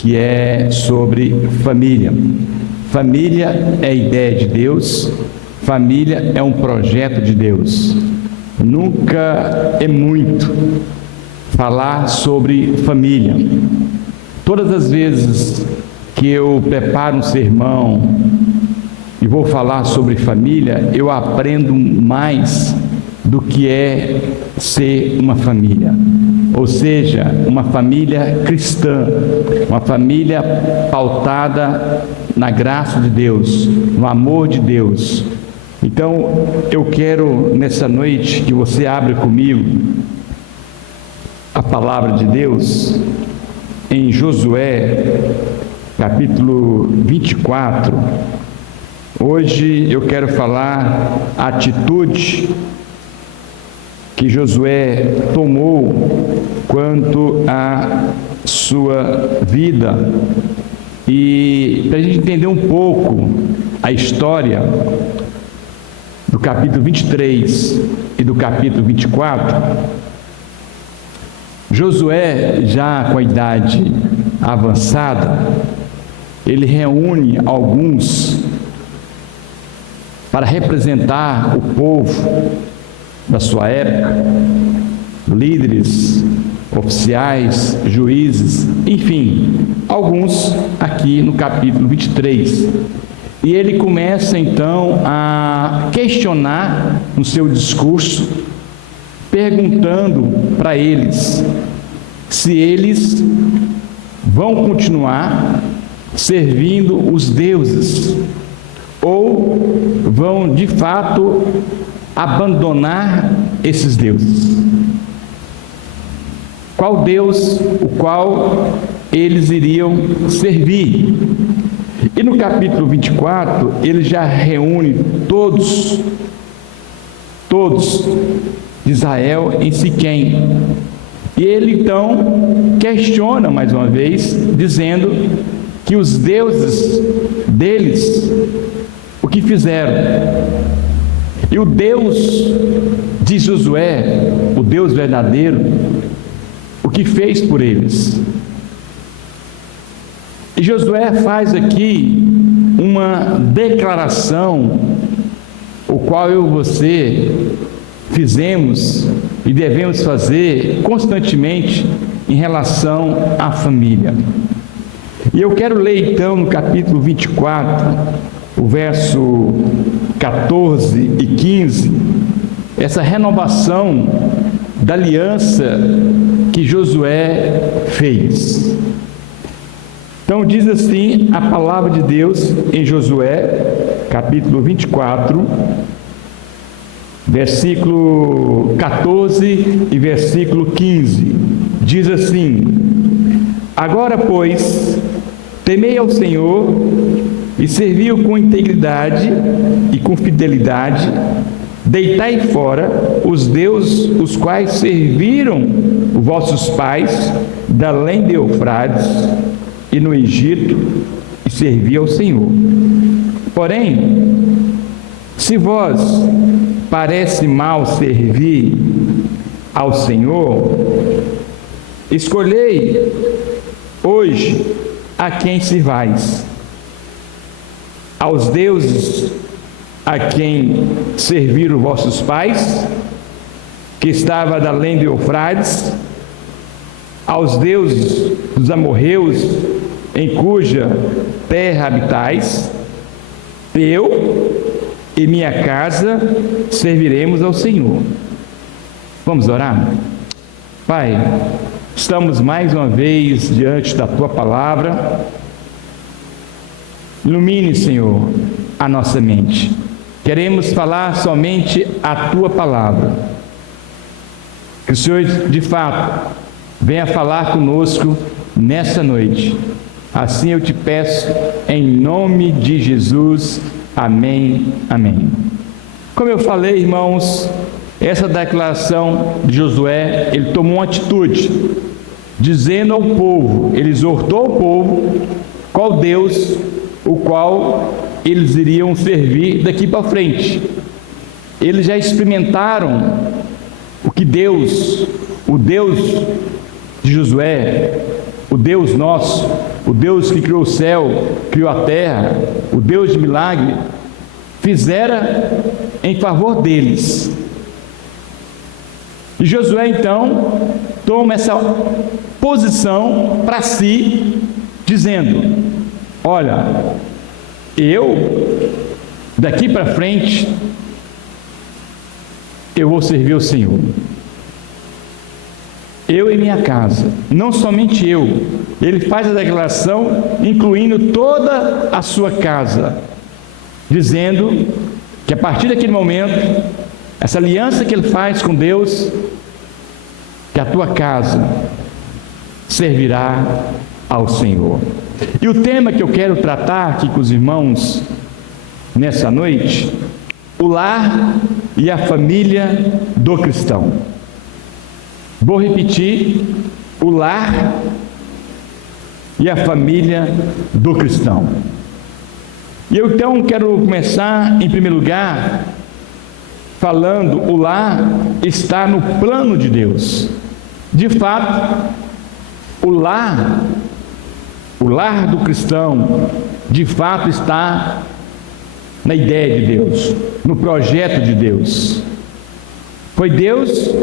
que é sobre família. Família é a ideia de Deus, família é um projeto de Deus. Nunca é muito falar sobre família. Todas as vezes que eu preparo um sermão e vou falar sobre família, eu aprendo mais do que é ser uma família. Ou seja, uma família cristã, uma família pautada na graça de Deus, no amor de Deus. Então, eu quero nessa noite que você abra comigo a palavra de Deus em Josué, capítulo 24. Hoje eu quero falar a atitude que Josué tomou quanto à sua vida. E para a gente entender um pouco a história do capítulo 23 e do capítulo 24, Josué, já com a idade avançada, ele reúne alguns para representar o povo da sua época, líderes, oficiais, juízes, enfim, alguns aqui no capítulo 23. E ele começa então a questionar no seu discurso, perguntando para eles se eles vão continuar servindo os deuses ou vão de fato abandonar esses deuses. Qual Deus o qual eles iriam servir? E no capítulo 24, ele já reúne todos de Israel em Siquém. E ele então questiona mais uma vez, dizendo que os deuses deles, o que fizeram? E o Deus de Josué, o Deus verdadeiro, o que fez por eles? E Josué faz aqui uma declaração, o qual eu e você fizemos e devemos fazer constantemente em relação à família. E eu quero ler então no capítulo 24, o verso 14 e 15, essa renovação da aliança que Josué fez. Então diz assim a palavra de Deus em Josué, capítulo 24, versículo 14 e versículo 15. Diz assim: agora, pois, temei ao Senhor e servi-o com integridade e com fidelidade, deitai fora os deuses os quais serviram vossos pais da além de Eufrates e no Egito, e servi ao Senhor. Porém, se vós parece mal servir ao Senhor, escolhei hoje a quem sirvais: aos deuses a quem serviram vossos pais, que estava da além de Eufrates, aos deuses dos amorreus, em cuja terra habitais. Eu e minha casa serviremos ao Senhor. Vamos orar? Pai, estamos mais uma vez diante da Tua palavra. Ilumine, Senhor, a nossa mente. Queremos falar somente a Tua palavra. Que o Senhor, de fato, venha falar conosco nessa noite. Assim eu te peço, em nome de Jesus. Amém, amém. Como eu falei, irmãos, essa declaração de Josué, ele tomou uma atitude, dizendo ao povo, ele exortou o povo, qual Deus, o qual eles iriam servir daqui para frente. Eles já experimentaram o que Deus, o Deus de Josué, o Deus nosso, o Deus que criou o céu, criou a terra, o Deus de milagre, fizera em favor deles. E Josué então toma essa posição para si, dizendo: olha, eu daqui para frente eu vou servir o Senhor. Eu e minha casa, não somente eu. Ele faz a declaração incluindo toda a sua casa, dizendo que a partir daquele momento, essa aliança que ele faz com Deus, que a tua casa servirá ao Senhor. E o tema que eu quero tratar aqui com os irmãos nessa noite: o lar e a família do cristão. Vou repetir: o lar e a família do cristão. E eu então quero começar, em primeiro lugar, falando: o lar está no plano de Deus. De fato, o lar do cristão, de fato está na ideia de Deus, no projeto de Deus. Foi Deus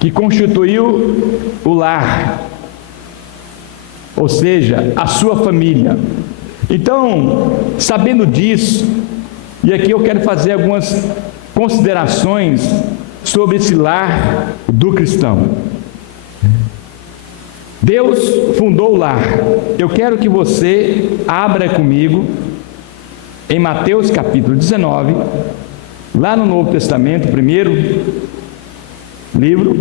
que constituiu o lar, ou seja, a sua família. Então, sabendo disso, e aqui eu quero fazer algumas considerações sobre esse lar do cristão. Deus fundou o lar. Eu quero que você abra comigo em Mateus capítulo 19, lá no Novo Testamento, primeiro livro.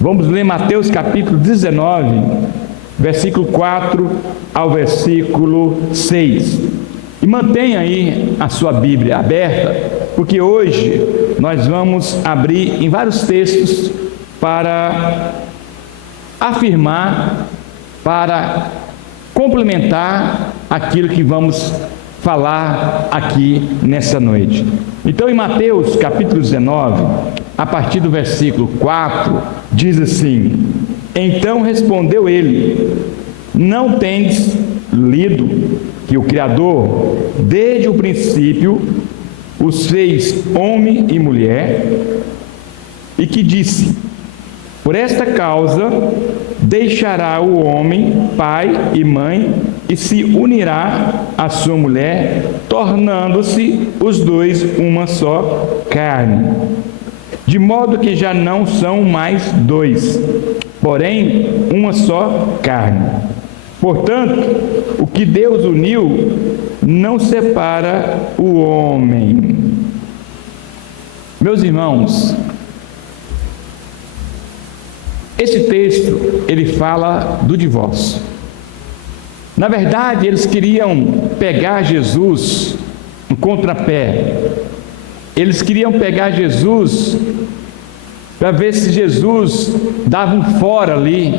Vamos ler Mateus capítulo 19, versículo 4 ao versículo 6. E mantenha aí a sua Bíblia aberta, porque hoje nós vamos abrir em vários textos para afirmar, para complementar aquilo que vamos falar aqui nessa noite. Então, em Mateus capítulo 19, a partir do versículo 4, diz assim: então respondeu ele: não tendes lido que o Criador, desde o princípio, os fez homem e mulher, e que disse: por esta causa deixará o homem pai e mãe e se unirá à sua mulher, tornando-se os dois uma só carne. De modo que já não são mais dois, porém uma só carne. Portanto, o que Deus uniu, não separa o homem. Meus irmãos, esse texto, ele fala do divórcio. Na verdade, eles queriam pegar Jesus no contrapé. Eles queriam pegar Jesus para ver se Jesus dava um fora ali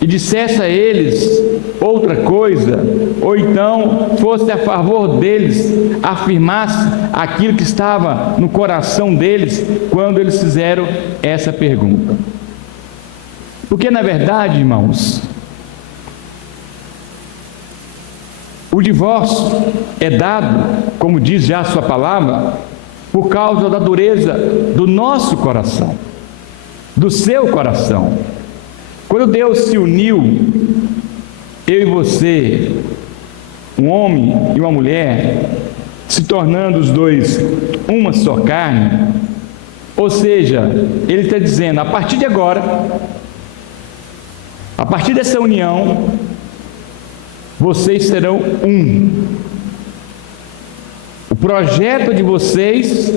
e dissesse a eles outra coisa, ou então fosse a favor deles, afirmasse aquilo que estava no coração deles quando eles fizeram essa pergunta. Porque, na verdade, irmãos, o divórcio é dado, como diz já a sua palavra, por causa da dureza do nosso coração, do seu coração. Quando Deus se uniu, eu e você, um homem e uma mulher, se tornando os dois uma só carne, ou seja, Ele está dizendo: a partir de agora, a partir dessa união, vocês serão um. O projeto de vocês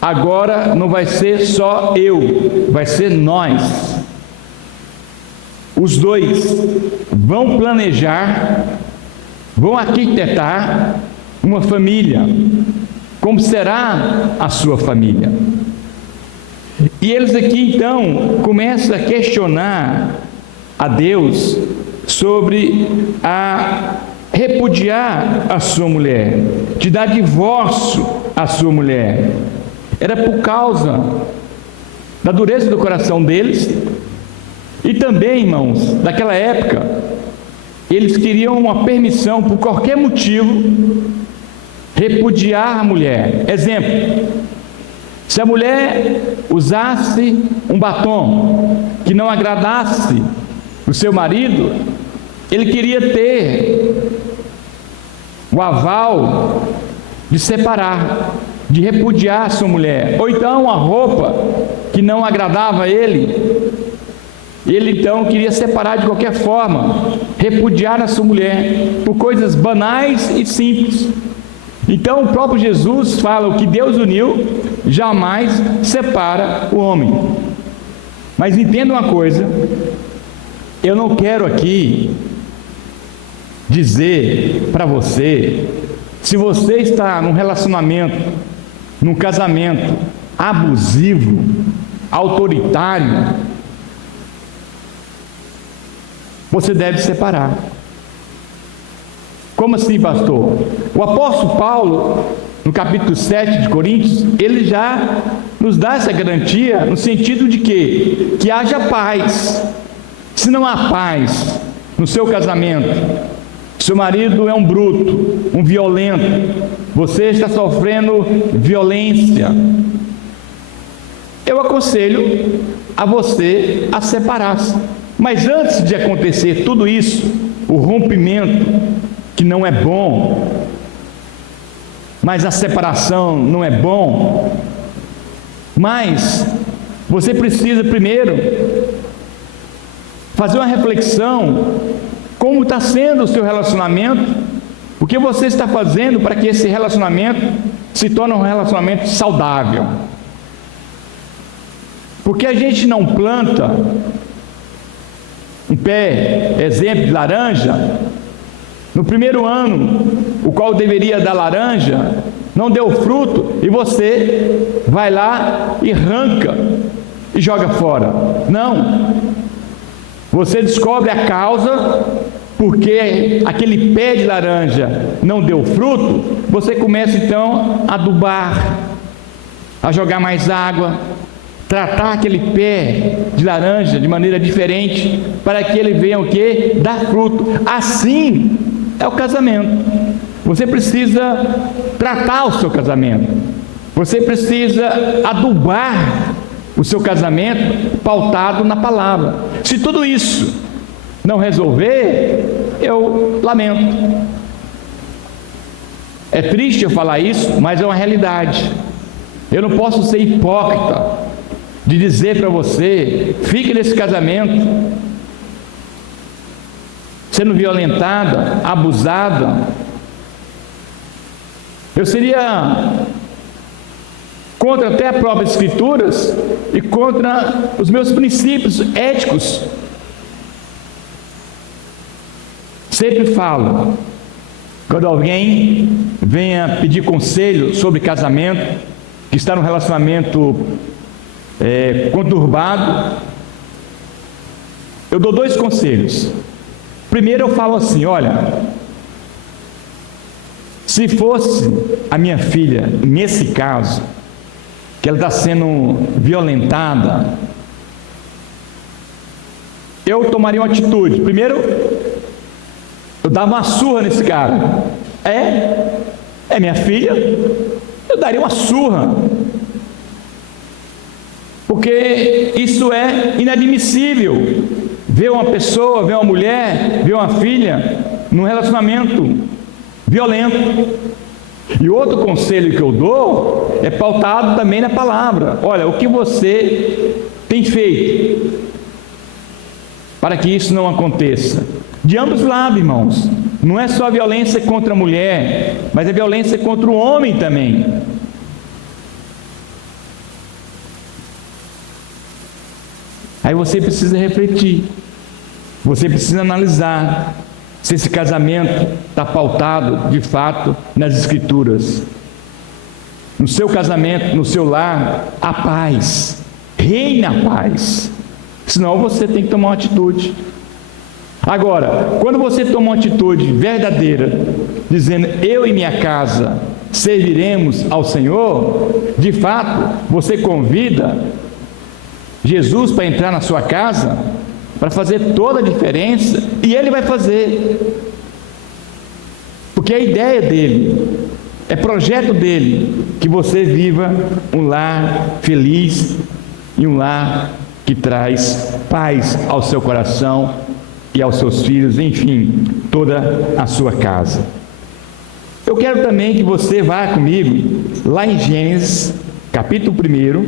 agora não vai ser só eu, vai ser nós. Os dois vão planejar, vão arquitetar uma família. Como será a sua família? E eles aqui então começam a questionar a Deus sobre a repudiar a sua mulher, de dar divórcio à sua mulher. Era por causa da dureza do coração deles E também, irmãos, naquela época, eles queriam uma permissão, por qualquer motivo, repudiar a mulher. Exemplo, se a mulher usasse um batom que não agradasse o seu marido, ele queria ter o aval de separar, de repudiar a sua mulher. Ou então a roupa que não agradava a ele, ele então queria separar de qualquer forma, repudiar a sua mulher, por coisas banais e simples. Então o próprio Jesus fala: o que Deus uniu, jamais separa o homem. Mas entenda uma coisa, eu não quero aqui dizer para você, se você está num relacionamento, num casamento abusivo, autoritário, você deve separar. Como assim, pastor? O apóstolo Paulo, no capítulo 7 de Coríntios, ele já nos dá essa garantia, no sentido de que haja paz. Se não há paz no seu casamento, seu marido é um bruto, um violento, você está sofrendo violência, eu aconselho a você a separar-se. Mas antes de acontecer tudo isso, o rompimento, que não é bom, mas a separação não é bom, mas você precisa primeiro fazer uma reflexão, como está sendo o seu relacionamento, o que você está fazendo para que esse relacionamento se torne um relacionamento saudável. Porque a gente não planta um pé, exemplo de laranja, no primeiro ano, o qual deveria dar laranja, não deu fruto, e você vai lá e arranca e joga fora. Não. Você descobre a causa, porque aquele pé de laranja não deu fruto, você começa então a adubar, a jogar mais água, tratar aquele pé de laranja de maneira diferente, para que ele venha o quê? Dar fruto. Assim é o casamento. Você precisa tratar o seu casamento, você precisa adubar o seu casamento pautado na palavra. Se tudo isso não resolver, eu lamento. É triste eu falar isso, mas é uma realidade. Eu não posso ser hipócrita de dizer para você: fique nesse casamento sendo violentada, abusada. Eu seria contra até as próprias escrituras e contra os meus princípios éticos. Sempre falo, quando alguém venha pedir conselho sobre casamento, que está num relacionamento conturbado, eu dou 2 conselhos. Primeiro eu falo assim: olha, se fosse a minha filha, nesse caso, que ela está sendo violentada, eu tomaria uma atitude. Primeiro, eu dava uma surra nesse cara. É minha filha, eu daria uma surra, porque isso é inadmissível. Ver uma pessoa, ver uma mulher, ver uma filha num relacionamento violento. E outro conselho que eu dou é pautado também na palavra. Olha, o que você tem feito para que isso não aconteça? De ambos lados, irmãos. Não é só a violência contra a mulher, mas a violência contra o homem também. Aí você precisa refletir, você precisa analisar se esse casamento está pautado de fato nas Escrituras. No seu casamento, no seu lar, a paz, reina a paz, senão você tem que tomar uma atitude. Agora, quando você toma uma atitude verdadeira, dizendo: eu e minha casa serviremos ao Senhor, de fato, você convida Jesus para entrar na sua casa, para fazer toda a diferença, e Ele vai fazer, porque é a ideia dele, é projeto dele, que você viva um lar feliz e um lar que traz paz ao seu coração e aos seus filhos, enfim, toda a sua casa. Eu quero também que você vá comigo lá em Gênesis, capítulo 1,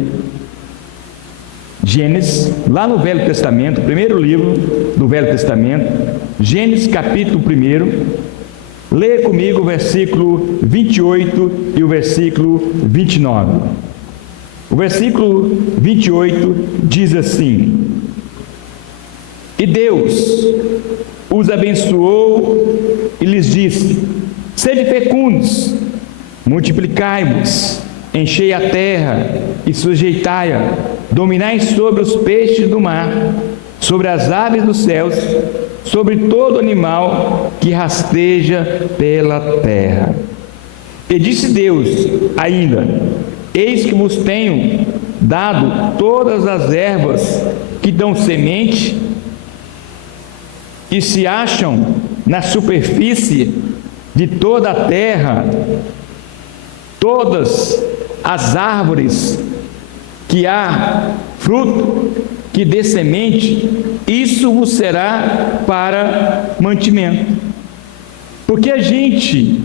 Gênesis, lá no Velho Testamento, primeiro livro do Velho Testamento, Gênesis capítulo 1, leia comigo o versículo 28 e o versículo 29. O versículo 28 diz assim: E Deus os abençoou e lhes disse: Sede fecundos, multiplicai-vos, enchei a terra e sujeitai-a, dominai sobre os peixes do mar, sobre as aves dos céus, sobre todo animal que rasteja pela terra. E disse Deus ainda: Eis que vos tenho dado todas as ervas que dão semente e se acham na superfície de toda a terra, todas as árvores que há fruto, que dê semente, isso vos será para mantimento. Porque a gente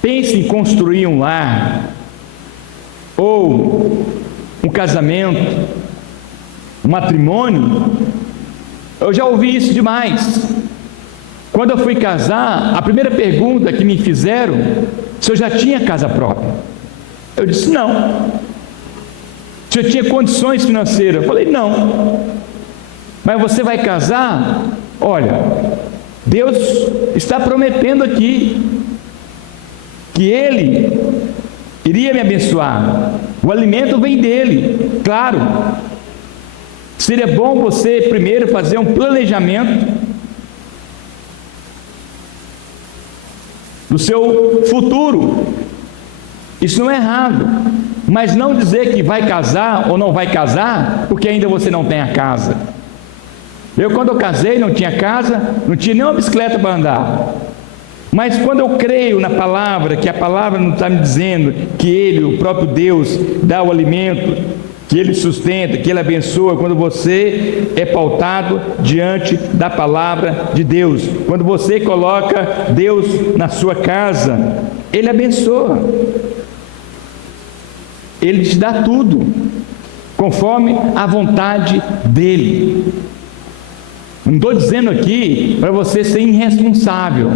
pensa em construir um lar, ou um casamento, um matrimônio. Eu já ouvi isso demais. Quando eu fui casar, a primeira pergunta que me fizeram, se eu já tinha casa própria. Eu disse: não. Se eu tinha condições financeiras. Eu falei: não. Mas você vai casar? Olha, Deus está prometendo aqui que Ele iria me abençoar. O alimento vem dele, claro. Seria bom você primeiro fazer um planejamento do seu futuro. Isso não é errado, mas não dizer que vai casar ou não vai casar porque ainda você não tem a casa. Quando eu casei, não tinha casa, não tinha nem uma bicicleta para andar. Mas quando eu creio na palavra, que a palavra não está me dizendo que Ele, o próprio Deus, dá o alimento, que Ele sustenta, que Ele abençoa, quando você é pautado diante da palavra de Deus, quando você coloca Deus na sua casa, Ele abençoa, Ele te dá tudo, conforme a vontade dEle. Não estou dizendo aqui para você ser irresponsável,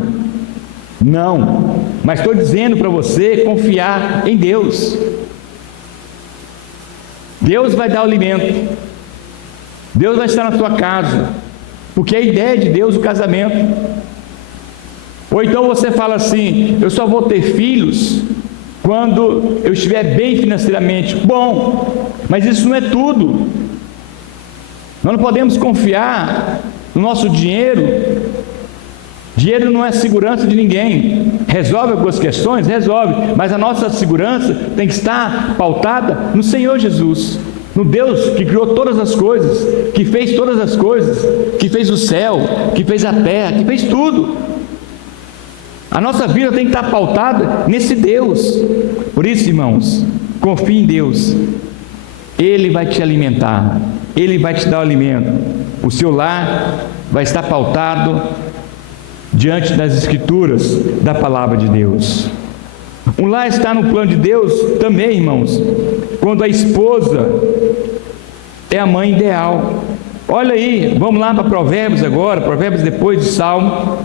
não, mas estou dizendo para você confiar em Deus. Deus vai dar o alimento, Deus vai estar na sua casa, porque a ideia de Deus é o casamento. Ou então você fala assim: eu só vou ter filhos quando eu estiver bem financeiramente. Bom, mas isso não é tudo. Nós não podemos confiar no nosso dinheiro. Dinheiro não é segurança de ninguém. Resolve algumas questões? Resolve. Mas a nossa segurança tem que estar pautada no Senhor Jesus, no Deus que criou todas as coisas, que fez todas as coisas, que fez o céu, que fez a terra, que fez tudo. A nossa vida tem que estar pautada nesse Deus. Por isso, irmãos, confie em Deus. Ele vai te alimentar, Ele vai te dar o alimento. O seu lar vai estar pautado diante das Escrituras, da palavra de Deus. Um lar está no plano de Deus também, irmãos, quando a esposa é a mãe ideal. Olha aí, vamos lá para Provérbios agora, Provérbios depois de Salmo.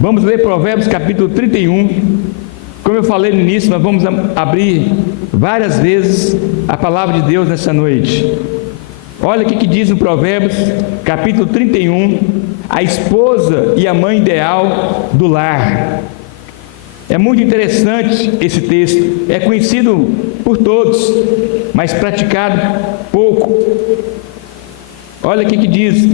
Vamos ler Provérbios capítulo 31. Como eu falei no início, nós vamos abrir várias vezes a palavra de Deus nessa noite. Olha o que diz no Provérbios capítulo 31, a esposa e a mãe ideal do lar. É muito interessante esse texto, é conhecido por todos, mas praticado pouco. Olha o que diz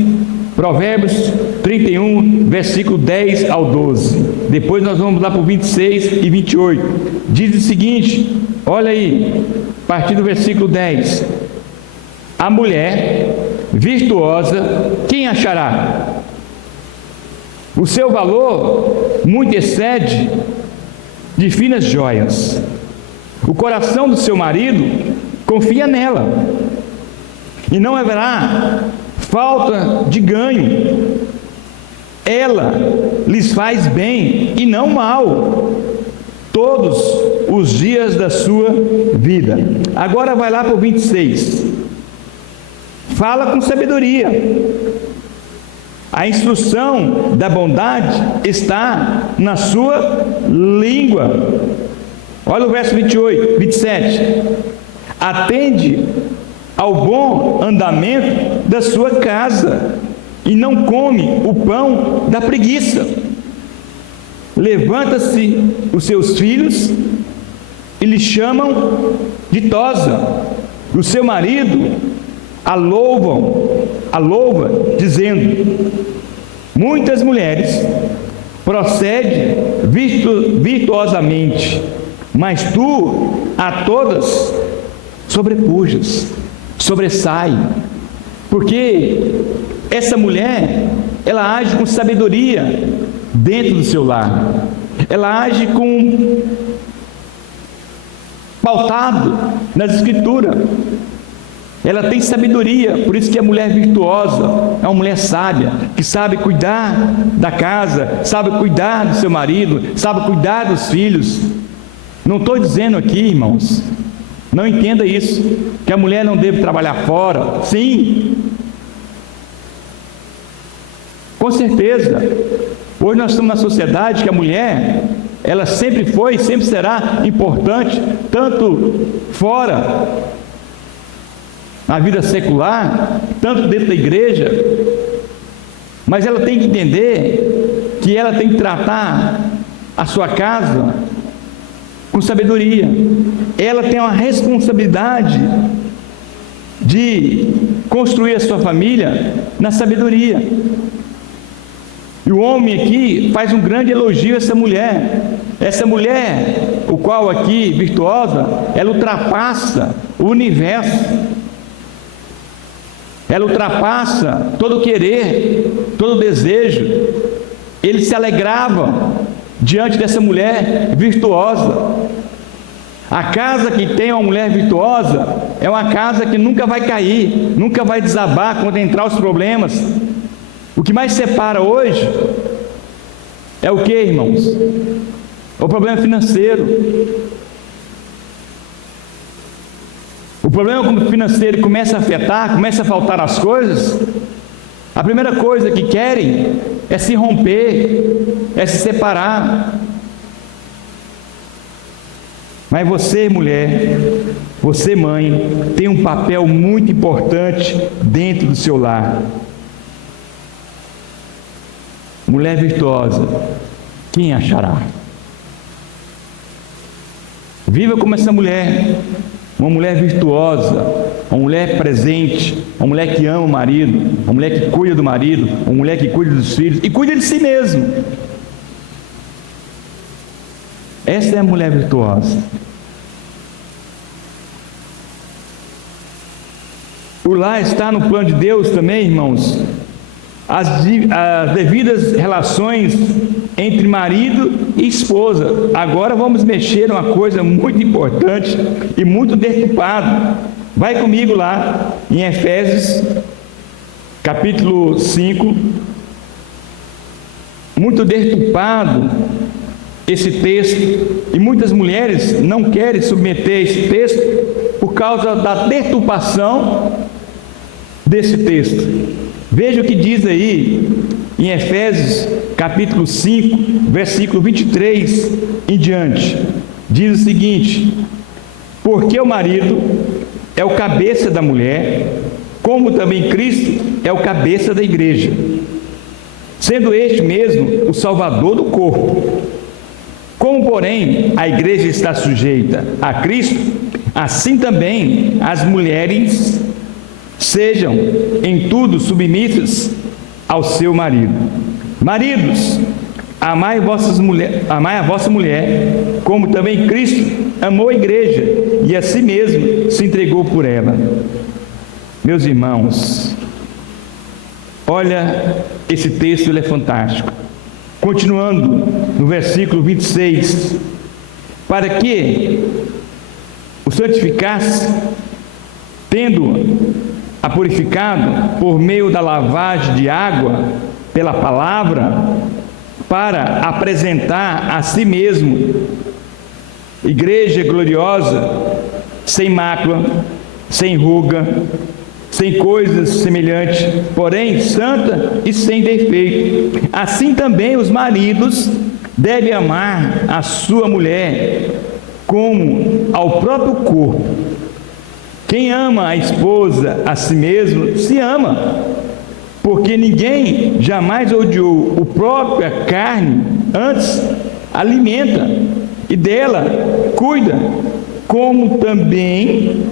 Provérbios 31, versículo 10 ao 12. Depois nós vamos lá para o 26 e 28. Diz o seguinte, olha aí, a partir do versículo 10. A mulher virtuosa, quem achará? O seu valor muito excede de finas joias. O coração do seu marido confia nela, e não haverá falta de ganho. Ela lhes faz bem e não mal, todos os dias da sua vida. Agora vai lá para o 26. Fala com sabedoria. A instrução da bondade está na sua língua. Olha o verso 28, 27. Atende ao bom andamento da sua casa e não come o pão da preguiça. Levanta-se os seus filhos e lhe chamam de tosa. O seu marido a louva, dizendo: muitas mulheres procedem virtuosamente, mas tu a todas sobrepujas, sobressai, porque essa mulher, ela age com sabedoria dentro do seu lar, ela age pautado nas Escrituras, ela tem sabedoria. Por isso que a mulher virtuosa é uma mulher sábia, que sabe cuidar da casa, sabe cuidar do seu marido, sabe cuidar dos filhos. Não estou dizendo aqui, irmãos, não entenda isso, que a mulher não deve trabalhar fora. Sim, com certeza. Hoje nós estamos na sociedade que a mulher, ela sempre foi e sempre será importante, tanto fora, na vida secular, tanto dentro da igreja, mas ela tem que entender que ela tem que tratar a sua casa com sabedoria. Ela tem uma responsabilidade de construir a sua família na sabedoria. E o homem aqui faz um grande elogio a essa mulher. Essa mulher, o qual aqui, virtuosa, ela ultrapassa o universo. Ela ultrapassa todo o querer, todo o desejo. Ele se alegrava diante dessa mulher virtuosa. A casa que tem uma mulher virtuosa é uma casa que nunca vai cair, nunca vai desabar quando entrar os problemas. O que mais separa hoje é o que, irmãos? É o problema financeiro. O problema financeiro começa a afetar, começa a faltar as coisas. A primeira coisa que querem é se romper, é se separar. Mas você, mulher, você, mãe, tem um papel muito importante dentro do seu lar. Mulher virtuosa, quem achará? Viva como essa mulher, uma mulher virtuosa, uma mulher presente, uma mulher que ama o marido, uma mulher que cuida do marido, uma mulher que cuida dos filhos e cuida de si mesmo. Essa é a mulher virtuosa. O lar está no plano de Deus também, irmãos. As devidas relações entre marido e esposa. Agora vamos mexer uma coisa muito importante e muito deturpada. Vai comigo lá em Efésios, capítulo 5. Muito deturpado esse texto, e muitas mulheres não querem submeter esse texto por causa da deturpação desse texto. Veja o que diz aí em Efésios capítulo 5, versículo 23 em diante. Diz o seguinte: porque o marido é o cabeça da mulher, como também Cristo é o cabeça da igreja, sendo este mesmo o salvador do corpo. Como, porém, a igreja está sujeita a Cristo, assim também as mulheres sejam em tudo submissas ao seu marido. Maridos, amai a vossa mulher, como também Cristo amou a igreja e a si mesmo se entregou por ela. Meus irmãos, olha, esse texto ele é fantástico. Continuando no versículo 26, para que o santificasse, tendo a purificado por meio da lavagem de água pela palavra, para apresentar a si mesmo igreja gloriosa, sem mácula, sem ruga, sem coisas semelhantes, porém santa e sem defeito. Assim também os maridos devem amar a sua mulher como ao próprio corpo. Quem ama a esposa a si mesmo, se ama, porque ninguém jamais odiou a própria carne, antes alimenta e dela cuida, como também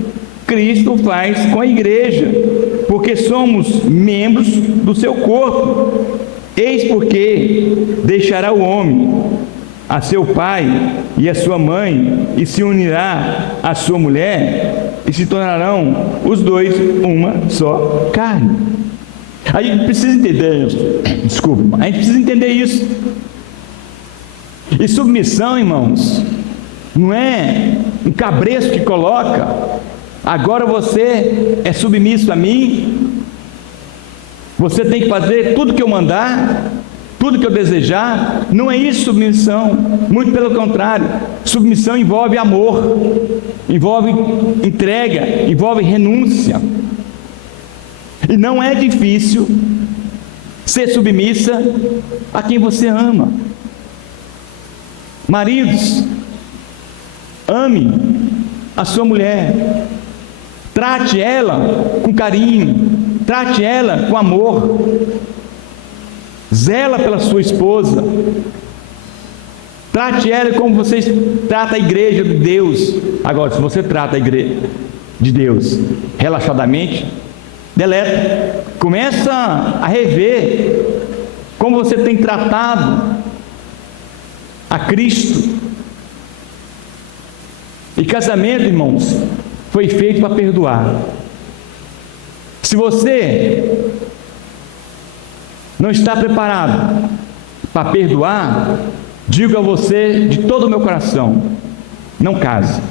Cristo faz com a igreja, porque somos membros do seu corpo. Eis porque deixará o homem a seu pai e a sua mãe, e se unirá à sua mulher, e se tornarão os dois uma só carne. A gente precisa entender isso. Desculpa, a gente precisa entender isso. E submissão, irmãos, não é um cabresto que coloca: agora você é submisso a mim, você tem que fazer tudo que eu mandar, tudo que eu desejar. Não é isso submissão, muito pelo contrário. Submissão envolve amor, envolve entrega, envolve renúncia. E não é difícil ser submissa a quem você ama. Maridos, ame a sua mulher, trate ela com carinho, trate ela com amor, zela pela sua esposa, trate ela como você trata a igreja de Deus. Agora, se você trata a igreja de Deus relaxadamente, deleta, começa a rever como você tem tratado a Cristo. E casamento, irmãos, foi feito para perdoar. Se você não está preparado para perdoar, digo a você de todo o meu coração: não case.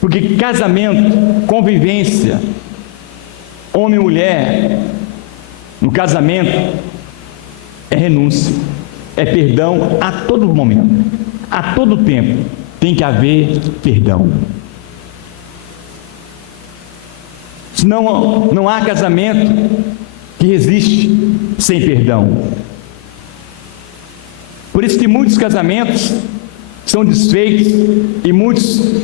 Porque casamento, convivência, homem e mulher, no casamento, é renúncia, é perdão a todo momento, a todo tempo tem que haver perdão. Senão não há casamento que resiste sem perdão. Por isso que muitos casamentos são desfeitos e muitos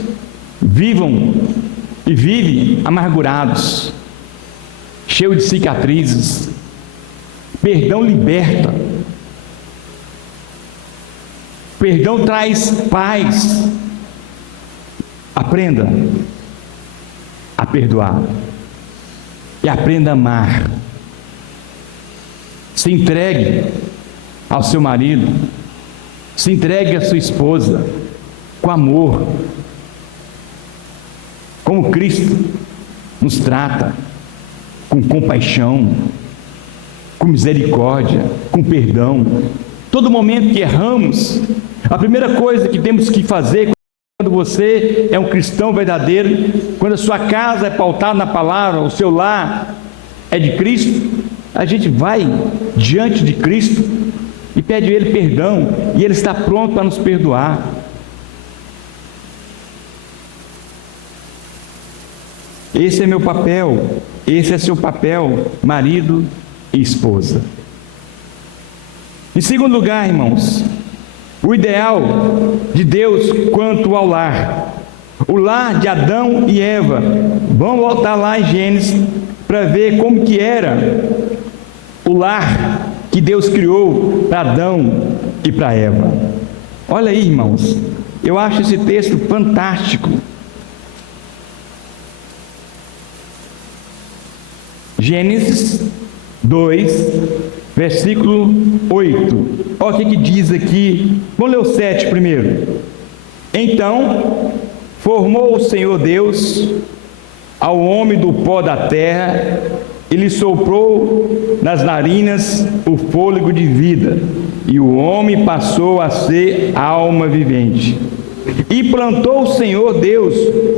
vivem amargurados, cheios de cicatrizes. Perdão liberta. Perdão traz paz. Aprenda a perdoar e aprenda a amar. Se entregue ao seu marido, se entregue à sua esposa com amor, como Cristo nos trata, com compaixão, com misericórdia, com perdão. Todo momento que erramos, a primeira coisa que temos que fazer quando você é um cristão verdadeiro, quando a sua casa é pautada na palavra, o seu lar é de Cristo, a gente vai diante de Cristo e pede a Ele perdão, e Ele está pronto para nos perdoar. Esse é meu papel, esse é seu papel, marido e esposa. Em segundo lugar, irmãos, o ideal de Deus quanto ao lar. O lar de Adão e Eva. Vamos voltar lá em Gênesis para ver como que era o lar que Deus criou para Adão e para Eva. Olha aí, irmãos, eu acho esse texto fantástico. Gênesis 2, versículo 8. Olha o que diz aqui. Vamos ler o 7 primeiro. Então formou o Senhor Deus ao homem do pó da terra, e lhe soprou nas narinas o fôlego de vida, e o homem passou a ser alma vivente. E plantou o Senhor Deus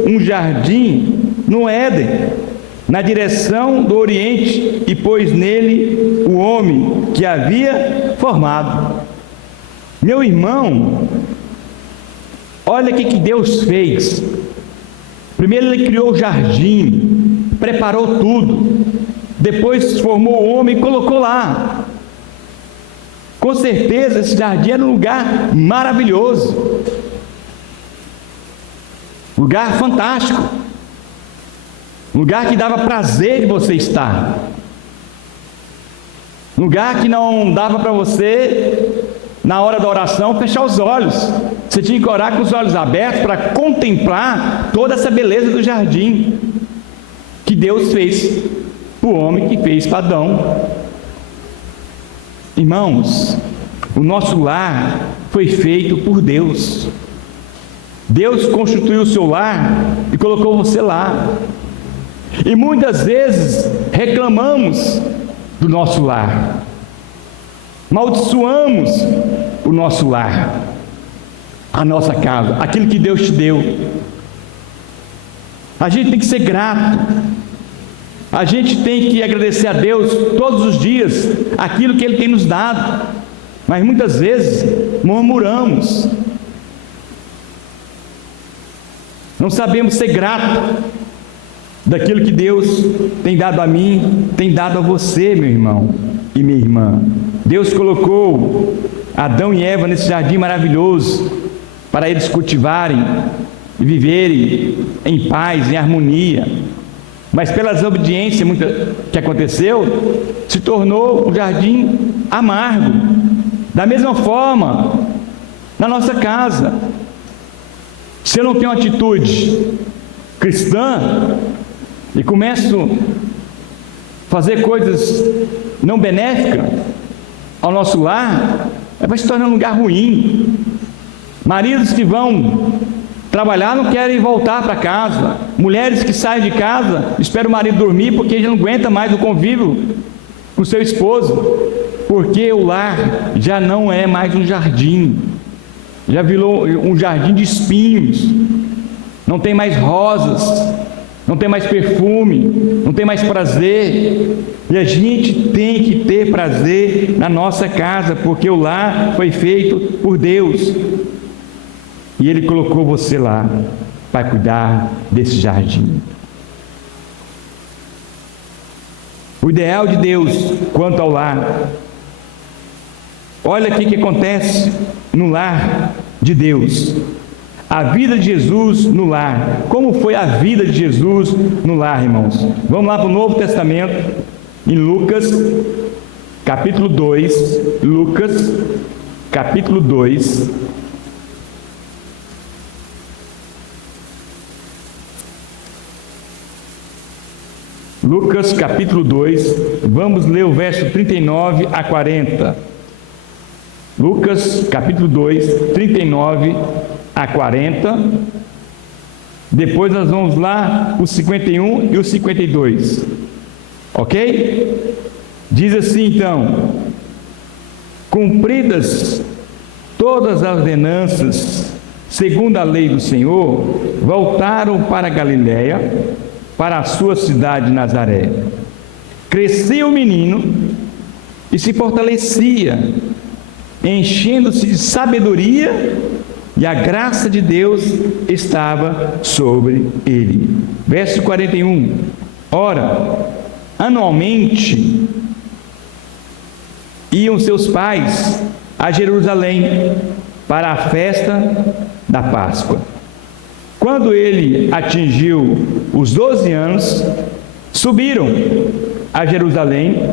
um jardim no Éden, na direção do Oriente, e pôs nele o homem que havia formado. Meu irmão, olha o que Deus fez. Primeiro ele criou o jardim, preparou tudo, depois formou o homem e colocou lá. Com certeza esse jardim era um lugar maravilhoso, lugar fantástico, lugar que dava prazer de você estar, lugar que não dava para você, na hora da oração, fechar os olhos. Você tinha que orar com os olhos abertos para contemplar toda essa beleza do jardim que Deus fez para o homem, que fez para Adão. Irmãos, o nosso lar foi feito por Deus. Deus constituiu o seu lar e colocou você lá. E muitas vezes reclamamos do nosso lar, maldiçoamos o nosso lar, a nossa casa, aquilo que Deus te deu. A gente tem que ser grato, a gente tem que agradecer a Deus todos os dias aquilo que Ele tem nos dado, mas muitas vezes murmuramos, não sabemos ser grato daquilo que Deus tem dado a mim, tem dado a você, meu irmão e minha irmã. Deus colocou Adão e Eva nesse jardim maravilhoso para eles cultivarem e viverem em paz, em harmonia. Mas pela desobediência que aconteceu, se tornou um jardim amargo. Da mesma forma, na nossa casa, se eu não tenho uma atitude cristã e começo a fazer coisas não benéficas ao nosso lar, vai se tornar um lugar ruim. Maridos que vão trabalhar não querem voltar para casa, mulheres que saem de casa, esperam o marido dormir porque já não aguenta mais o convívio com seu esposo, porque o lar já não é mais um jardim, já virou um jardim de espinhos, não tem mais rosas, não tem mais perfume, não tem mais prazer. E a gente tem que ter prazer na nossa casa, porque o lar foi feito por Deus, e Ele colocou você lá para cuidar desse jardim. O ideal de Deus quanto ao lar, olha aqui o que acontece no lar de Deus. A vida de Jesus no lar. Como foi a vida de Jesus no lar, irmãos? Vamos lá para o Novo Testamento, em Lucas, capítulo 2. Lucas, capítulo 2. Lucas, capítulo 2. Vamos ler o verso 39 a 40. Lucas, capítulo 2, 39 a 40, depois nós vamos lá o 51 e o 52, ok? Diz assim então: cumpridas todas as ordenanças segundo a lei do Senhor, voltaram para Galiléia, para a sua cidade Nazaré. Crescia o menino e se fortalecia, enchendo-se de sabedoria, e a graça de Deus estava sobre ele. Verso 41. Ora, anualmente iam seus pais a Jerusalém para a festa da Páscoa. Quando ele atingiu os 12 anos, subiram a Jerusalém,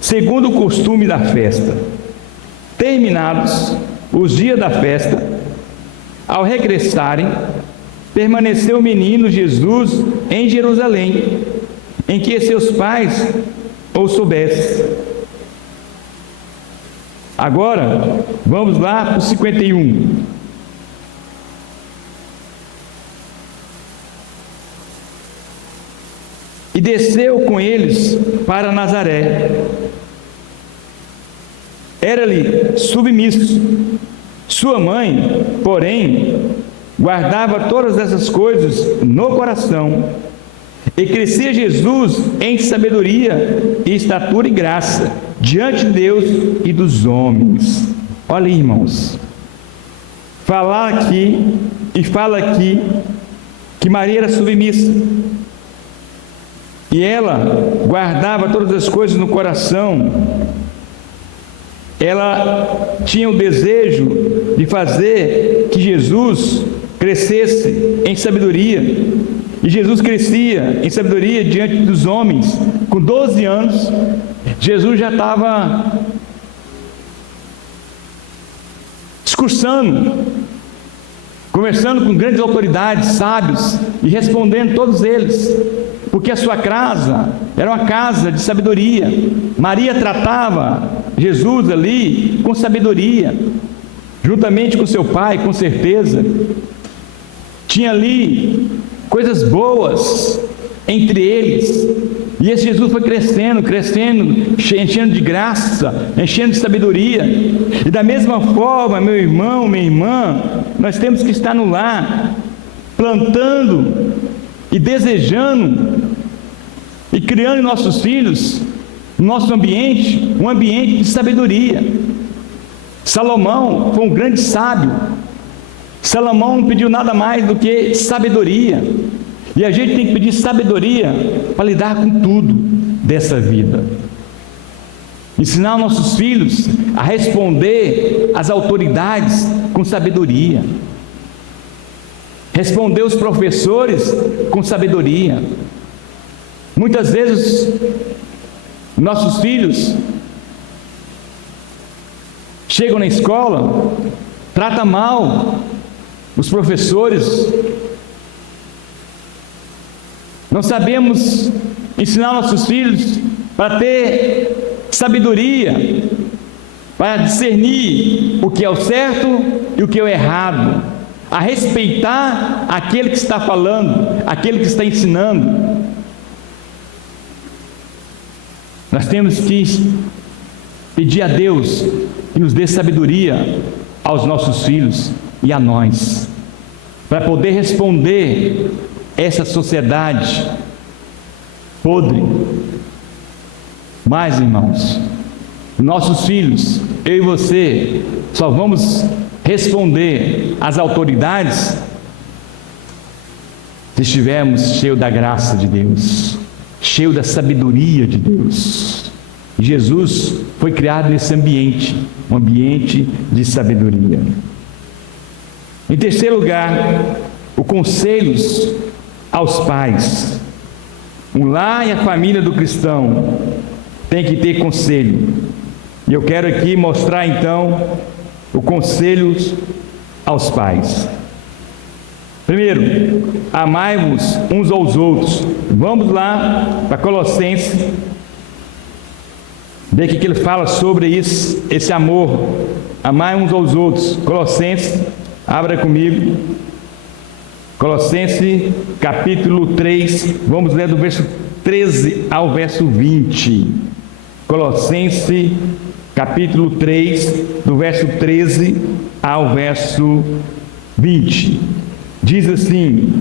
segundo o costume da festa. Terminados os dias da festa, ao regressarem, permaneceu o menino Jesus em Jerusalém, em que seus pais o soubessem. Agora, vamos lá para o 51. e desceu com eles para Nazaré. Era-lhe submisso. Sua mãe, porém, guardava todas essas coisas no coração. E crescia Jesus em sabedoria e estatura e graça diante de Deus e dos homens. Olha aí, irmãos. Fala aqui que Maria era submissa. E ela guardava todas as coisas no coração. Ela tinha o desejo de fazer que Jesus crescesse em sabedoria. E Jesus crescia em sabedoria diante dos homens. Com 12 anos, Jesus já estava discursando, conversando com grandes autoridades, sábios, e respondendo todos eles, porque a sua casa era uma casa de sabedoria. Maria tratava Jesus ali com sabedoria, juntamente com seu pai, com certeza. Tinha ali coisas boas entre eles, e esse Jesus foi crescendo, enchendo de graça, enchendo de sabedoria. E da mesma forma, meu irmão, minha irmã, nós temos que estar no lar, plantando e desejando e criando em nossos filhos, no nosso ambiente, um ambiente de sabedoria. Salomão foi um grande sábio. Salomão não pediu nada mais do que sabedoria. E a gente tem que pedir sabedoria para lidar com tudo dessa vida. Ensinar os nossos filhos a responder às autoridades com sabedoria. Responder os professores com sabedoria. Muitas vezes nossos filhos chegam na escola, tratam mal os professores. Não sabemos ensinar nossos filhos para ter sabedoria, para discernir o que é o certo e o que é o errado, a respeitar aquele que está falando, aquele que está ensinando. Nós temos que pedir a Deus que nos dê sabedoria aos nossos filhos e a nós, para poder responder essa sociedade podre. Mas, irmãos, nossos filhos, eu e você, só vamos responder às autoridades se estivermos cheios da graça de Deus, cheio da sabedoria de Deus. Jesus foi criado nesse ambiente, um ambiente de sabedoria. Em terceiro lugar, o conselhos aos pais. Um lar e a família do cristão tem que ter conselho. E eu quero aqui mostrar então o conselho aos pais. Primeiro, amai-vos uns aos outros. Vamos lá para Colossenses, ver o que ele fala sobre isso, esse amor. Amai uns aos outros. Colossenses, abra comigo. Colossenses capítulo 3, vamos ler do verso 13 ao verso 20. Colossenses capítulo 3, do verso 13 ao verso 20. Diz assim: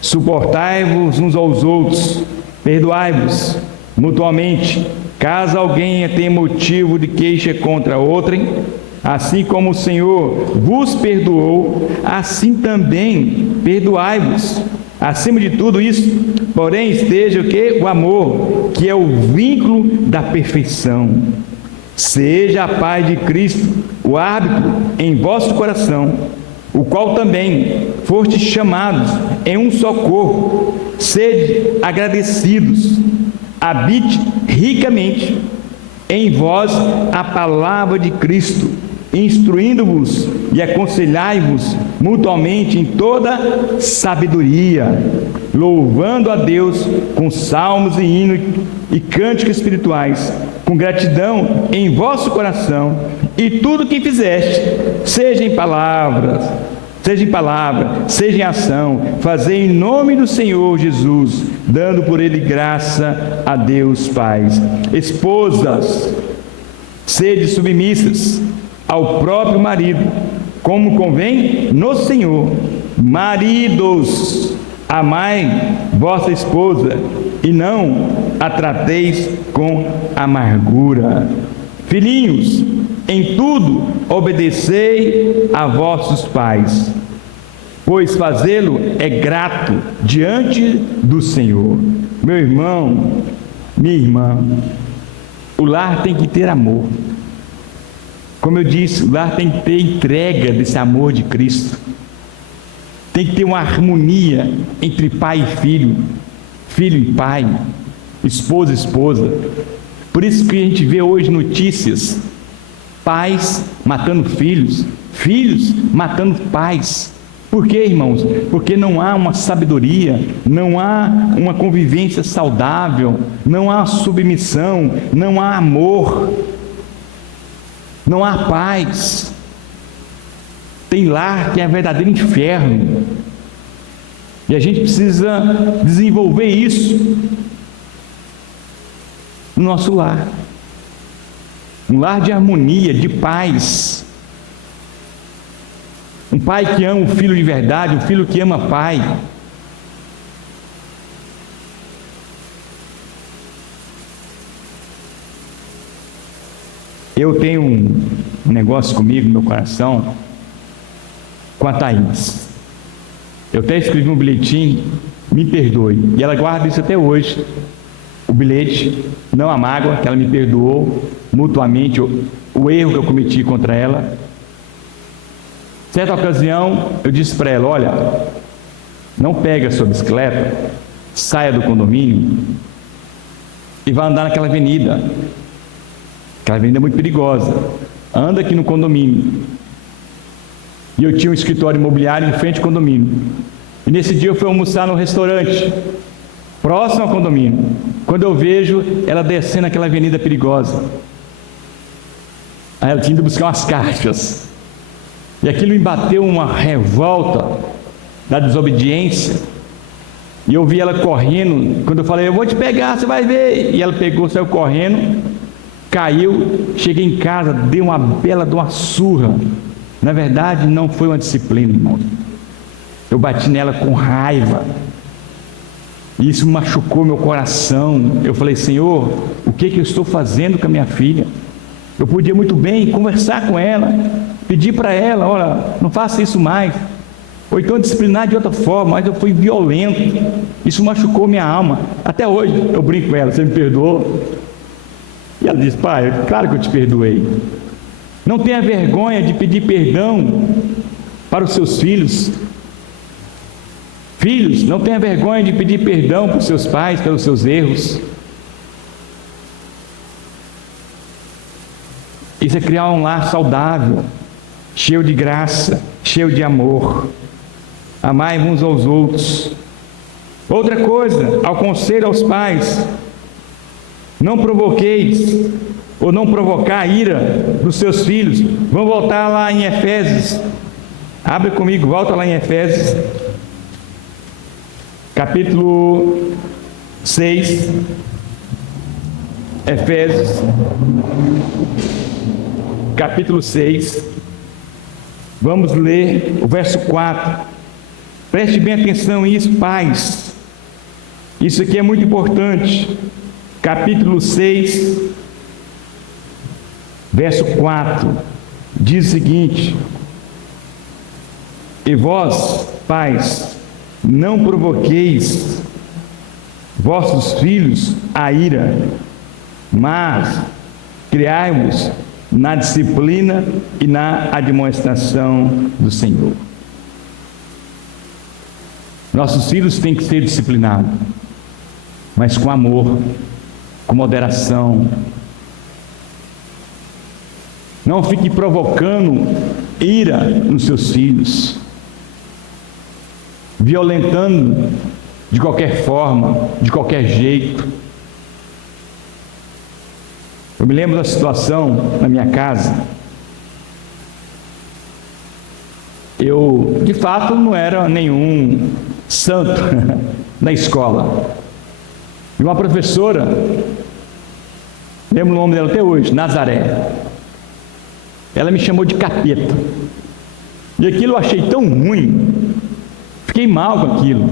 suportai-vos uns aos outros, perdoai-vos mutuamente, caso alguém tenha motivo de queixa contra outrem. Assim como o Senhor vos perdoou, assim também perdoai-vos. Acima de tudo isso, porém, esteja o quê? O amor, que é o vínculo da perfeição. Seja a paz de Cristo o árbitro em vosso coração, o qual também fostes chamados em um só corpo. Sede agradecidos. Habite ricamente em vós a palavra de Cristo, instruindo-vos e aconselhai-vos mutuamente em toda sabedoria, louvando a Deus com salmos e hinos e cânticos espirituais, com gratidão em vosso coração, e tudo que fizeste, seja em palavra, seja em ação, fazei em nome do Senhor Jesus, dando por ele graça a Deus Pai. Esposas, sede submissas ao próprio marido, como convém no Senhor. Maridos, amai vossa esposa e não a trateis com amargura. Filhinhos, em tudo obedecei a vossos pais, pois fazê-lo é grato diante do Senhor. Meu irmão, minha irmã, o lar tem que ter amor. Como eu disse, o lar tem que ter entrega desse amor de Cristo. Tem que ter uma harmonia entre pai e filho, filho e pai, esposa e esposa. Por isso que a gente vê hoje notícias: pais matando filhos, filhos matando pais. Por quê, irmãos? Porque não há uma sabedoria, não há uma convivência saudável, não há submissão, não há amor, não há paz. Tem lar que é verdadeiro inferno. E a gente precisa desenvolver isso no nosso lar. Um lar de harmonia, de paz. Um pai que ama o filho de verdade, um filho que ama o pai. Eu tenho um negócio comigo no meu coração com a Thaís. Eu até escrevi um bilhetinho, me perdoe, e ela guarda isso até hoje. O bilhete, não a mágoa, que ela me perdoou mutuamente o erro que eu cometi contra ela. Certa ocasião, eu disse para ela: olha, não pega a sua bicicleta, saia do condomínio e vá andar naquela avenida. Aquela avenida é muito perigosa. Anda aqui no condomínio. E eu tinha um escritório imobiliário em frente ao condomínio. E nesse dia eu fui almoçar num restaurante próximo ao condomínio. Quando eu vejo ela descendo aquela avenida perigosa, aí ela tinha ido buscar umas caixas. E aquilo me bateu uma revolta da desobediência. E eu vi ela correndo. Quando eu falei: eu vou te pegar, você vai ver. E ela pegou, saiu correndo, caiu. Cheguei em casa, dei uma bela de uma surra. Na verdade, não foi uma disciplina, irmão. Eu bati nela com raiva. E isso machucou meu coração. Eu falei: Senhor, o que eu estou fazendo com a minha filha? Eu podia muito bem conversar com ela, pedir para ela: olha, não faça isso mais. Ou então disciplinar de outra forma, mas eu fui violento. Isso machucou minha alma. Até hoje eu brinco com ela: você me perdoou? E ela diz: pai, claro que eu te perdoei. Não tenha vergonha de pedir perdão para os seus filhos. Filhos, não tenha vergonha de pedir perdão para os seus pais pelos seus erros. Isso é criar um lar saudável, cheio de graça, cheio de amor. Amai uns aos outros. Outra coisa, aconselho aos pais: não provoqueis ou não provocar a ira dos seus filhos. Vamos voltar lá em Efésios. Abre comigo, volta lá em Efésios, capítulo 6. Efésios, capítulo 6. Vamos ler o verso 4. Preste bem atenção nisso, pais. Isso aqui é muito importante. Capítulo 6, verso 4, diz o seguinte: e vós, pais, não provoqueis vossos filhos a ira, mas criai-vos na disciplina e na admoestação do Senhor. Nossos filhos têm que ser disciplinados, mas com amor, com moderação. Não fique provocando ira nos seus filhos, violentando de qualquer forma, de qualquer jeito. Eu me lembro da situação na minha casa. Eu, de fato, não era nenhum santo na escola. E uma professora, lembro o nome dela até hoje, Nazaré, ela me chamou de capeta. E aquilo eu achei tão ruim, fiquei mal com aquilo.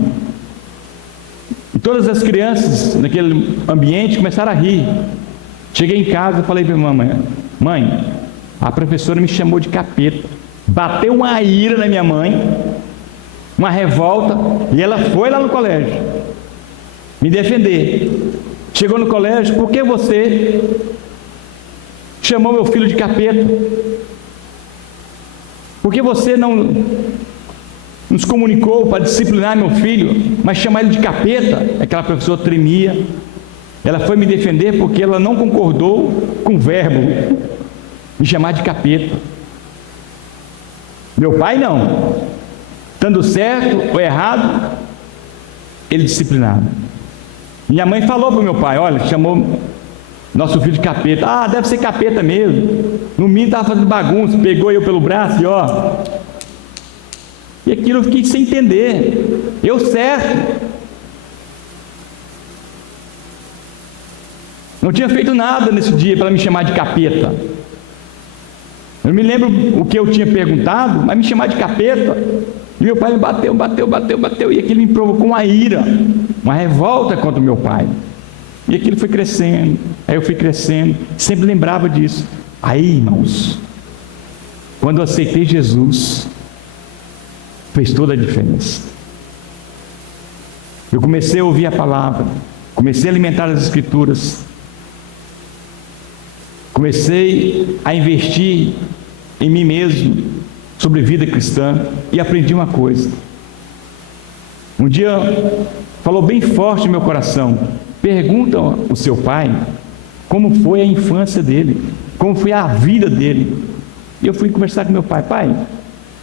E todas as crianças naquele ambiente começaram a rir. Cheguei em casa e falei para minha mãe: mãe, a professora me chamou de capeta. Bateu uma ira na minha mãe, uma revolta, e ela foi lá no colégio me defender. Chegou no colégio: por que você chamou meu filho de capeta? Por que você não nos comunicou para disciplinar meu filho, mas chamar ele de capeta? Aquela professora tremia. Ela foi me defender porque ela não concordou com o verbo me chamar de capeta. Meu pai não, estando certo ou errado, ele disciplinava. Minha mãe falou para o meu pai: olha, chamou nosso filho de capeta. Ah, deve ser capeta mesmo. No mínimo estava fazendo bagunça, pegou eu pelo braço e ó. E aquilo eu fiquei sem entender. Eu certo. Não tinha feito nada nesse dia para me chamar de capeta. Eu não me lembro o que eu tinha perguntado, mas me chamar de capeta. E meu pai me bateu. E aquilo me provocou uma ira, uma revolta contra o meu pai. E aquilo foi crescendo. Aí eu fui crescendo, sempre lembrava disso. Aí, irmãos, quando eu aceitei Jesus, fez toda a diferença. Eu comecei a ouvir a palavra, comecei a alimentar as Escrituras, comecei a investir em mim mesmo sobre vida cristã e aprendi uma coisa. Um dia falou bem forte no meu coração: pergunta ao seu pai como foi a infância dele, como foi a vida dele. E eu fui conversar com meu pai: pai,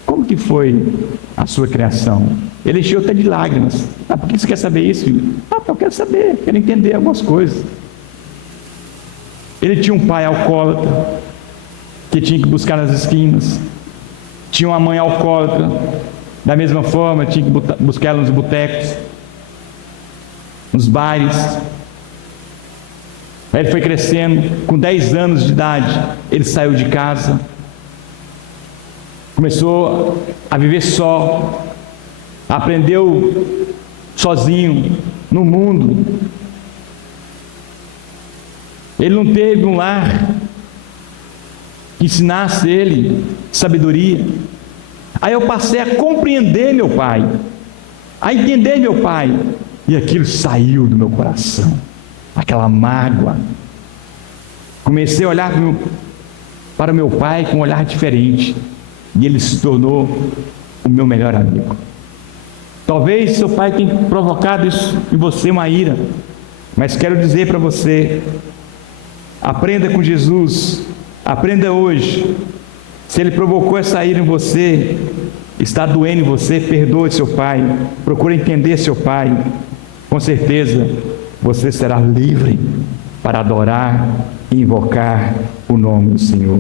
como que foi a sua criação? Ele encheu até de lágrimas. Ah, por que você quer saber isso, filho? Ah, eu quero saber, quero entender algumas coisas. Ele tinha um pai alcoólatra, que tinha que buscar nas esquinas. Tinha uma mãe alcoólatra, da mesma forma, tinha que buscar ela nos botecos, nos bares. Aí ele foi crescendo. Com 10 anos de idade, ele saiu de casa, começou a viver só, aprendeu sozinho no mundo. Ele não teve um lar que ensinasse ele sabedoria. Aí eu passei a compreender meu pai, a entender meu pai, e aquilo saiu do meu coração, aquela mágoa. Comecei a olhar para o meu pai com um olhar diferente, e ele se tornou o meu melhor amigo. Talvez seu pai tenha provocado isso em você, uma ira, mas quero dizer para você: aprenda com Jesus, aprenda hoje. Se ele provocou essa ira em você, está doendo em você, perdoe seu pai, procure entender seu pai. Com certeza você será livre para adorar e invocar o nome do Senhor.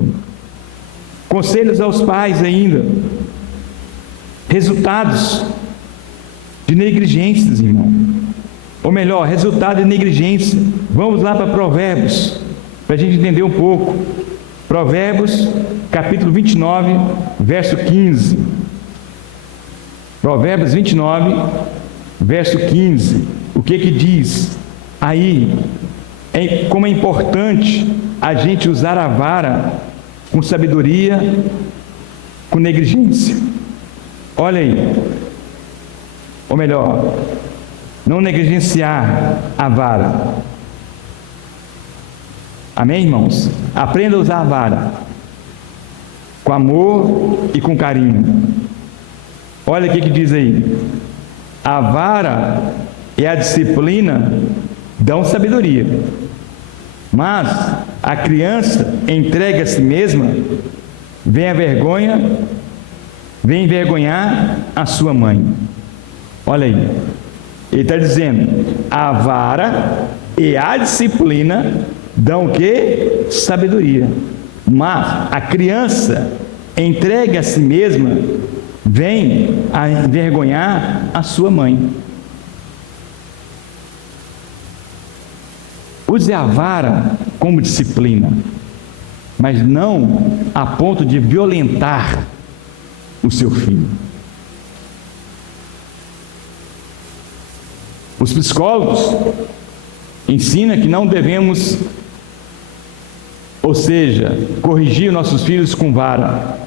Conselhos aos pais ainda. Resultados de negligências, irmão. Ou melhor, resultado de negligência. Vamos lá para Provérbios, para a gente entender um pouco. Provérbios, capítulo 29, verso 15. Provérbios 29, verso 15. O que diz? Aí, como é importante a gente usar a vara com sabedoria, com negligência. Olha aí. Ou melhor, não negligenciar a vara. Amém, irmãos? Aprenda a usar a vara com amor e com carinho. Olha o que diz aí: a vara e a disciplina dão sabedoria, mas a criança entregue a si mesma vem envergonhar a sua mãe. Olha aí, ele está dizendo: a vara e a disciplina dão o que? Sabedoria. Mas a criança entregue a si mesma vem a envergonhar a sua mãe. Use a vara como disciplina, mas não a ponto de violentar o seu filho. Os psicólogos ensinam que não devemos, ou seja, corrigir nossos filhos com vara.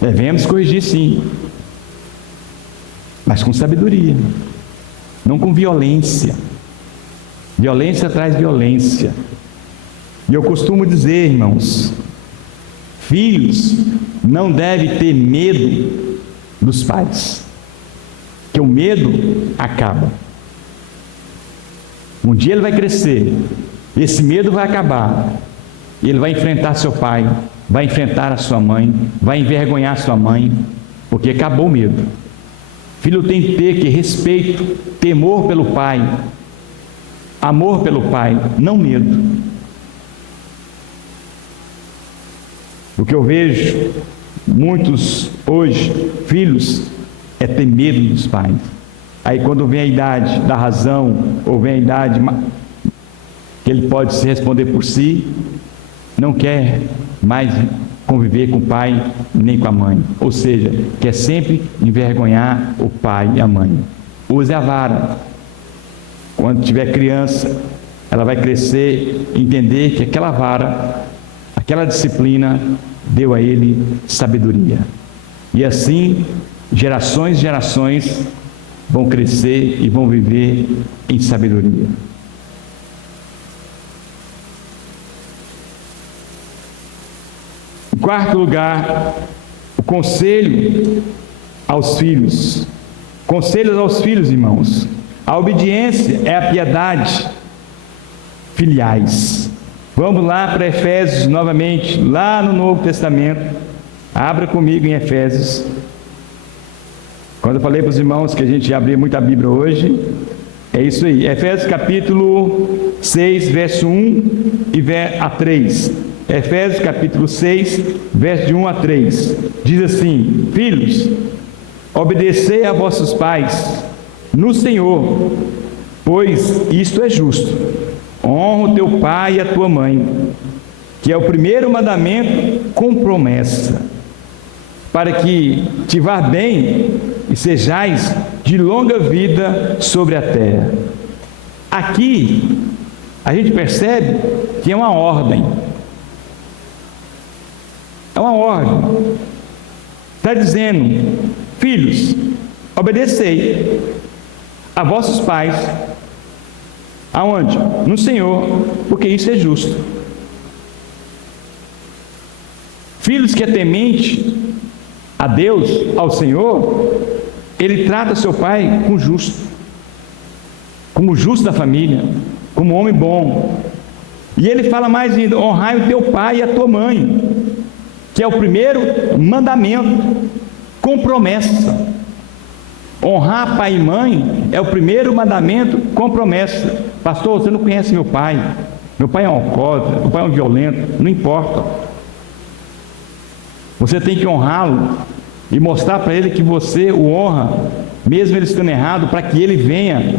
Devemos corrigir sim, mas com sabedoria, não com violência. Violência traz violência. E eu costumo dizer, irmãos, filhos não devem ter medo dos pais, que o medo acaba. Um dia ele vai crescer, esse medo vai acabar, e ele vai enfrentar seu pai, vai enfrentar a sua mãe, vai envergonhar sua mãe, porque acabou o medo. Filho tem que ter respeito, temor pelo pai, amor pelo pai, não medo. O que eu vejo muitos hoje, filhos, é ter medo dos pais. Aí quando vem a idade da razão, ou vem a idade que ele pode se responder por si, não quer mais conviver com o pai nem com a mãe. Ou seja, quer sempre envergonhar o pai e a mãe. Use a vara. Quando tiver criança, ela vai crescer, entender que aquela vara, aquela disciplina, deu a ele sabedoria. E assim, gerações e gerações vão crescer e vão viver em sabedoria. Em quarto lugar, o conselho aos filhos. Conselhos aos filhos, irmãos. A obediência é a piedade filiais. Vamos lá para Efésios novamente, lá no Novo Testamento. Abra comigo em Efésios. Quando eu falei para os irmãos que a gente ia abrir muita Bíblia hoje, é isso aí. Efésios capítulo 6, verso 1 a 3. Efésios capítulo 6, verso de 1 a 3. Diz assim: Filhos, obedecei a vossos pais no Senhor, pois isto é justo. Honra o teu pai e a tua mãe, que é o primeiro mandamento com promessa, para que te vá bem e sejais de longa vida sobre a terra. Aqui a gente percebe que é uma ordem. É uma ordem. Está dizendo: filhos, obedecei a vossos pais. Aonde? No Senhor, porque isso é justo. Filhos que é temente a Deus, ao Senhor, ele trata seu pai como justo, como justo da família, como homem bom. E ele fala mais ainda: honrai o teu pai e a tua mãe, que é o primeiro mandamento, com promessa. Honrar pai e mãe é o primeiro mandamento com promessa. Pastor, você não conhece meu pai é um alcoólatra, meu pai é um violento. Não importa. Você tem que honrá-lo e mostrar para ele que você o honra, mesmo ele estando errado, para que ele venha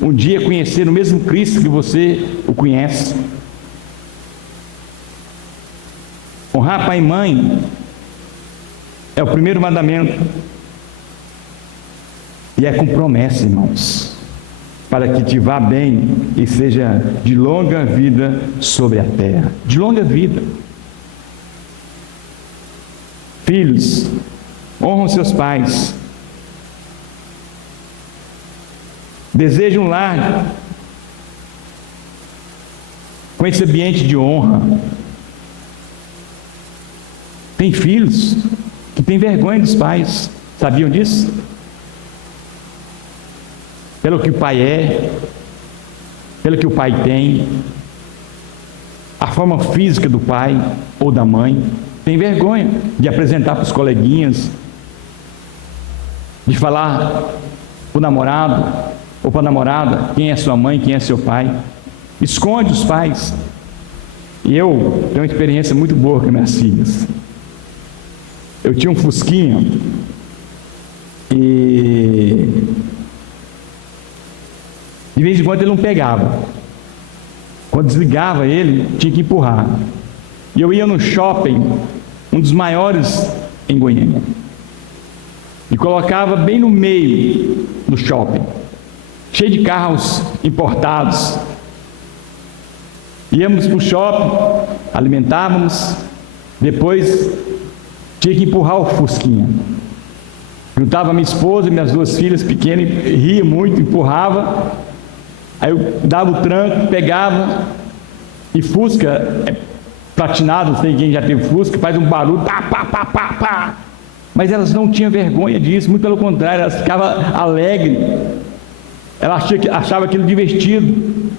um dia conhecer o mesmo Cristo que você o conhece. Honrar pai e mãe é o primeiro mandamento. E é com promessa, irmãos, para que te vá bem e seja de longa vida sobre a terra. De longa vida. Filhos, honram seus pais. Deseja um lar com esse ambiente de honra. Tem filhos que têm vergonha dos pais. Sabiam disso? Pelo que o pai é, pelo que o pai tem, a forma física do pai ou da mãe. Tem vergonha de apresentar para os coleguinhas, de falar para o namorado ou para a namorada quem é sua mãe, quem é seu pai. Esconde os pais. E eu tenho uma experiência muito boa com minhas filhas. Eu tinha um Fusquinha e De vez em quando ele não pegava. Quando desligava ele, tinha que empurrar. E eu ia no shopping, um dos maiores em Goiânia, e colocava bem no meio do shopping, cheio de carros importados. Íamos para o shopping, alimentávamos, depois tinha que empurrar o Fusquinha. Juntava minha esposa e minhas duas filhas pequenas, ria muito, empurrava, aí eu dava o tranco, pegava, e Fusca, platinado, não sei quem já teve Fusca, faz um barulho, pá, pá, pá, pá, pá. Mas elas não tinham vergonha disso, muito pelo contrário, elas ficavam alegres, elas achavam aquilo divertido.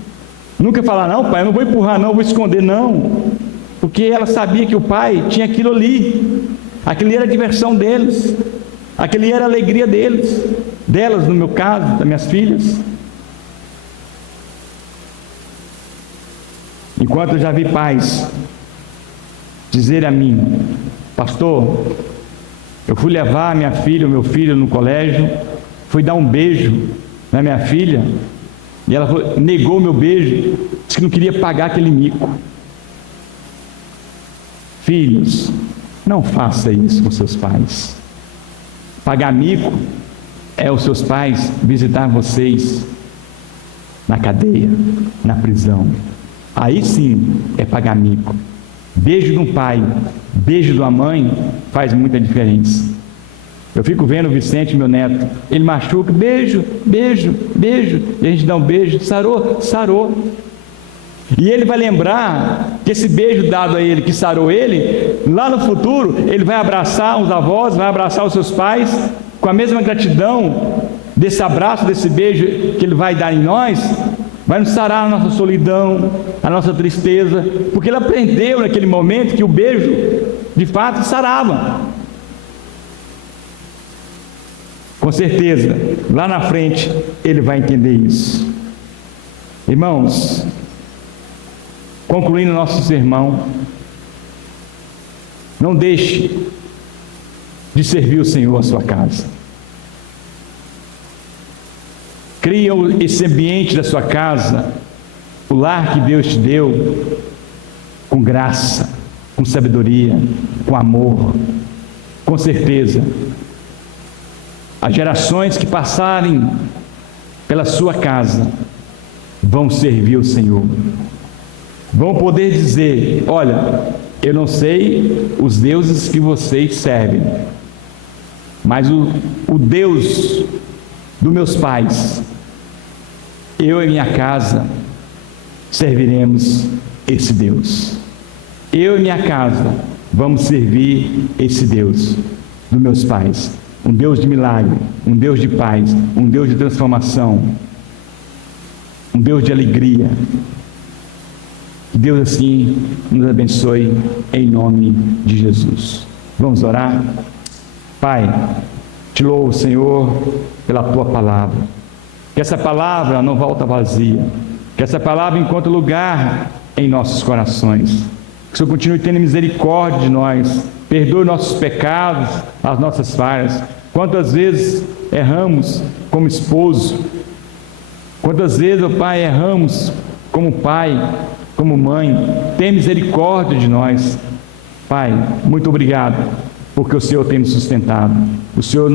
Nunca falaram, não pai, eu não vou empurrar não, eu vou esconder, não, porque ela sabia que o pai tinha aquilo ali, aquilo era a diversão deles, aquilo era a alegria delas, no meu caso, das minhas filhas. Enquanto eu já vi pais dizer a mim, pastor, eu fui levar minha filha, o meu filho no colégio, fui dar um beijo na minha filha, e ela negou o meu beijo, disse que não queria pagar aquele mico. Filhos, não faça isso com seus pais. Pagar mico é os seus pais visitar vocês na cadeia, na prisão. Aí sim é pagar mico. Beijo de um pai, beijo de uma mãe faz muita diferença. Eu fico vendo o Vicente, meu neto, ele machuca, beijo, beijo, beijo, e a gente dá um beijo, sarou, sarou. E ele vai lembrar que esse beijo dado a ele, que sarou ele, lá no futuro, ele vai abraçar os avós, vai abraçar os seus pais, com a mesma gratidão desse abraço, desse beijo que ele vai dar em nós, vai nos sarar a nossa solidão, a nossa tristeza, porque ele aprendeu naquele momento que o beijo, de fato, sarava. Com certeza, lá na frente, ele vai entender isso. Irmãos, concluindo nosso sermão, não deixe de servir o Senhor à sua casa. Cria esse ambiente da sua casa, o lar que Deus te deu, com graça, com sabedoria, com amor. Com certeza, as gerações que passarem pela sua casa vão servir o Senhor. Vão poder dizer, olha, eu não sei os deuses que vocês servem, mas o Deus dos meus pais, eu e minha casa serviremos esse Deus. Eu e minha casa vamos servir esse Deus dos meus pais. Um Deus de milagre, um Deus de paz, um Deus de transformação, um Deus de alegria. Que Deus assim nos abençoe em nome de Jesus. Vamos orar? Pai, te louvo, Senhor, pela Tua palavra. Que essa palavra não volta vazia. Que essa palavra encontre lugar em nossos corações. Que o Senhor continue tendo misericórdia de nós. Perdoe nossos pecados, as nossas falhas. Quantas vezes erramos como esposo. Quantas vezes, ó Pai, erramos como pai, como mãe. Tem misericórdia de nós. Pai, muito obrigado, porque o Senhor tem nos sustentado. O Senhor